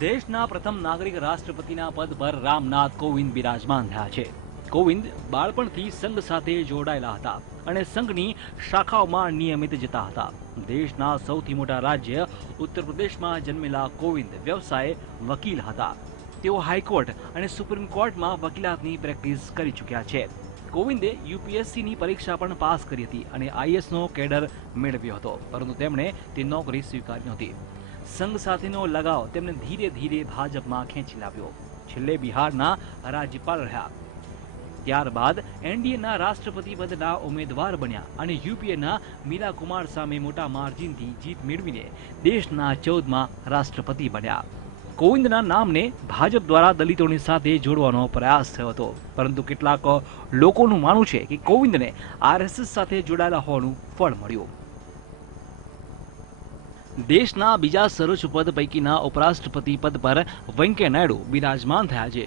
દેશના પ્રથમ નાગરિક રાષ્ટ્રપતિના પદ પર રામનાથ કોવિંદ બિરાજમાન થયા છે. કોવિંદ બાળપણથી સંઘ સાથે જોડાયેલા હતા અને સંઘની શાખાઓમાં નિયમિત જતા હતા. દેશના સૌથી મોટા રાજ્ય ઉત્તર પ્રદેશમાં જન્મેલા કોવિંદ વ્યવસાયે વકીલ હતા. તેઓ હાઈકોર્ટ અને સુપ્રીમ કોર્ટમાં વકીલાતની પ્રેક્ટિસ કરી ચૂક્યા છે. કોવિંદે યુપીએસસીની પરીક્ષા પણ પાસ કરી હતી અને આઈએએસનો કેડર મેળવ્યો હતો, પરંતુ તેમણે તે નોકરી સ્વીકારી નહોતી. સંઘ સાથેનો લગાવ તેમને ધીરે ધીરે ભાજપમાં ખેંચી લાવ્યો. છેલ્લે બિહારના રાજ્યપાલ રહ્યા, ત્યારબાદ એનડીએના રાષ્ટ્રપતિ પદના ઉમેદવાર બન્યા અને યુપીએના મીરા કુમાર સામે મોટા માર્જિનથી જીત મેળવીને દેશના 14મા રાષ્ટ્રપતિ બન્યા. કોવિંદના નામને ભાજપ દ્વારા દલિતોની સાથે જોડવાનો પ્રયાસ થયો હતો, પરંતુ કેટલાક લોકોનું માનવું છે કે કોવિંદને આરએસએસ સાથે જોડાયેલા હોવાનું ફળ મળ્યું. દેશના બીજા સર્વોચ્ચ પદ પૈકીના ઉપરાષ્ટ્રપતિ પદ પર વેંકૈયા નાયડુ બિરાજમાન થયા છે.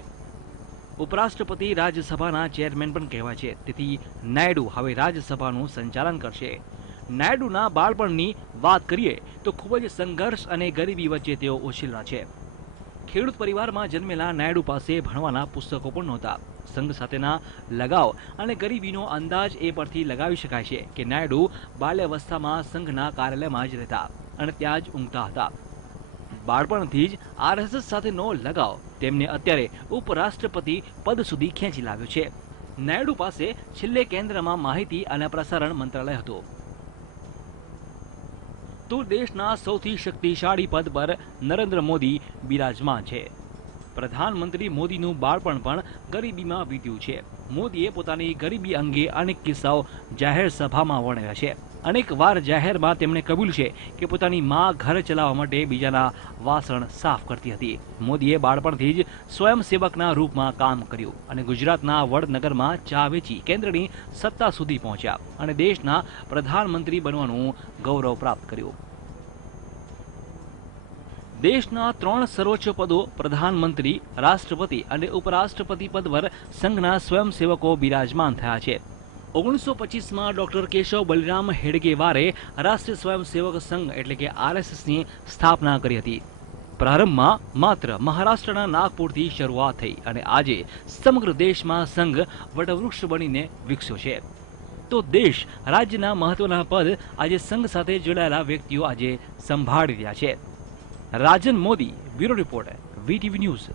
ઉપરાષ્ટ્રપતિ રાજ્યસભાના ચેરમેન પણ કહેવાય છે, તેથી નાયડુ હવે રાજ્યસભાનું સંચાલન કરશે. નાયડુના બાળપણની વાત કરીએ તો ખૂબ જ સંઘર્ષ અને ગરીબી વચ્ચે તેઓ ઉછરેલા છે. ખેડૂત પરિવારમાં જન્મેલા નાયડુ પાસે ભણવાના પુસ્તકો પણ નહોતા. સંઘ સાથેના લગાવ અને ગરીબીનો અંદાજ એ પરથી લગાવી શકાય છે કે નાયડુ બાલ્યાવસ્થામાં સંઘના કાર્યાલયમાં જ રહેતા અને ત્યાં જ ઊંઘતા હતા. બાળપણથી જ આરએસએસ સાથેનો લગાવ તેમને અત્યારે ઉપરાષ્ટ્રપતિ પદ સુધી ખેંચી લાવ્યો છે. નાયડુ પાસે છેલ્લે કેન્દ્રમાં માહિતી અને પ્રસારણ મંત્રાલય હતું. તો દેશના સૌથી શક્તિશાળી પદ પર નરેન્દ્ર મોદી બિરાજમાન છે. પ્રધાનમંત્રી મોદીનું બાળપણ પણ ગરીબીમાં વીત્યું છે. મોદીએ પોતાની ગરીબી અંગે અનેક કિસ્સાઓ જાહેર સભામાં વર્ણવ્યા છે. અનેક વાર જાહેરમાં તેમણે કબૂલ છે કે પોતાની મા ઘર ચલાવવા માટે બીજાના વાસણ સાફ કરતી હતી. મોદીએ બાળપણથી જ સ્વયંસેવકના રૂપમાં કામ કર્યું અને ગુજરાતના વડનગરમાં ચા વેચી કેન્દ્રની સત્તા સુધી પહોંચ્યા અને દેશના પ્રધાનમંત્રી બનવાનું ગૌરવ પ્રાપ્ત કર્યું. દેશના 3 સર્વોચ્ચ પદો પ્રધાનમંત્રી, રાષ્ટ્રપતિ અને ઉપરાષ્ટ્રપતિ પદ પર સંઘના સ્વયંસેવકો બિરાજમાન થયા છે. 1925માં ડોક્ટર કેશવ બલિરામ હેડગેવારે રાષ્ટ્રીય સ્વયંસેવક સંઘ એટલે કે આરએસએસની સ્થાપના કરી હતી. પ્રારંભમાં માત્ર મહારાષ્ટ્રના નાગપુરથી શરૂઆત થઈ અને આજે સમગ્ર દેશમાં સંઘ વટવૃક્ષ બનીને વિકસ્યો છે. તો દેશ રાજ્યના મહત્વના પદ આજે સંઘ સાથે જોડાયેલા વ્યક્તિઓ આજે સંભાળી રહ્યા છે. Rajan Modi, bureau report, VTV news.